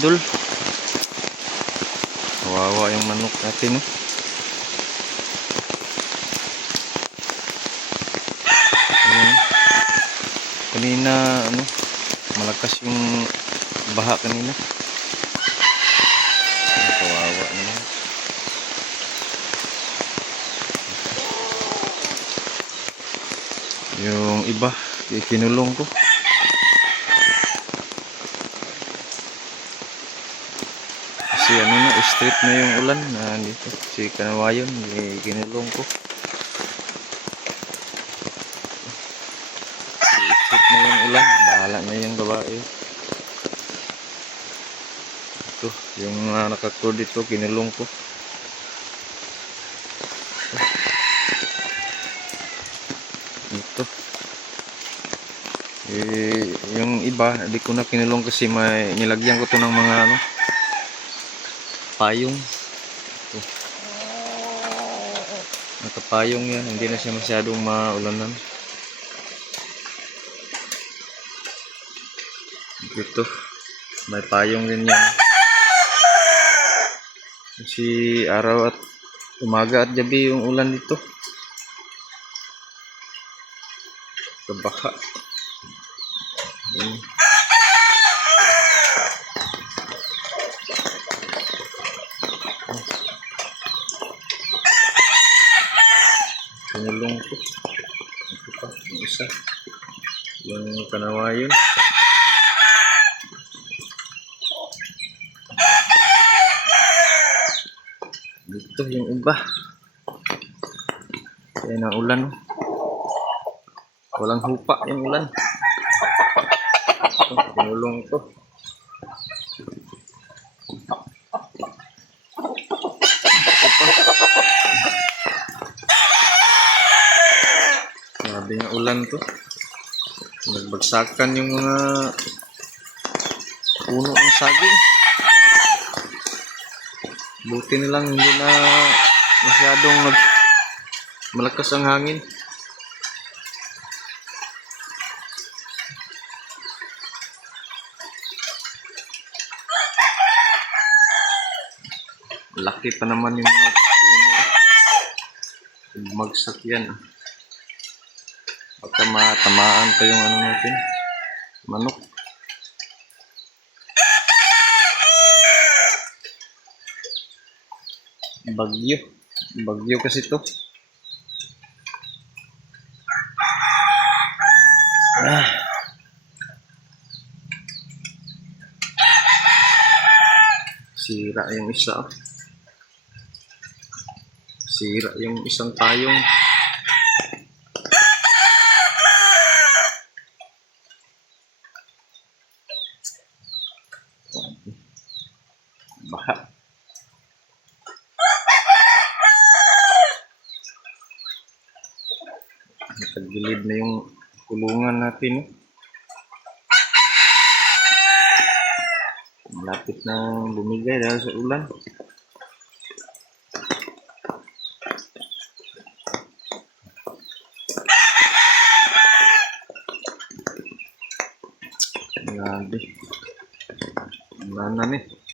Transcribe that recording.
idol. Kawawa yung manok natin, no? Ayan. Kanina, malakas yung baha kanina. Kawawa naman. Yung iba, ikinulong ko. Kasi straight na yung ulan na dito. Si Kanawayon, ikinulong ko. Straight na yung ulan, bahala na yung babae. Ito, yung nakakur dito, kinulong ko. Ito. Yung iba, hindi ko na kinulong kasi may nilagyan ko to ng mga payong. Ito. Nakapayong yan, hindi na siya masyadong maulanan. Ito, may payong din yan. Kasi araw at umaga at gabi yung ulan dito. Baka kinulong ko. Ito pa yung isa, yung Kanawayon. Dito yung iba, kaya na ulan, walang hupa yung ulan. Kinulong ko. Grabe nga ulan to. Nagbagsakan yung mga puno ng saging. Buti nilang hindi na masyadong malakas ang hangin. Laki pa naman yung mga puno. Bumagsak yan. Baka matamaan pa yung natin, manok. Bagyo kasi to. Sira yung isa. Sira yung isang payong. Baha. Nakagilid na yung kulungan natin. Malapit na bumigay dahil sa ulan. Grabe. Ulan na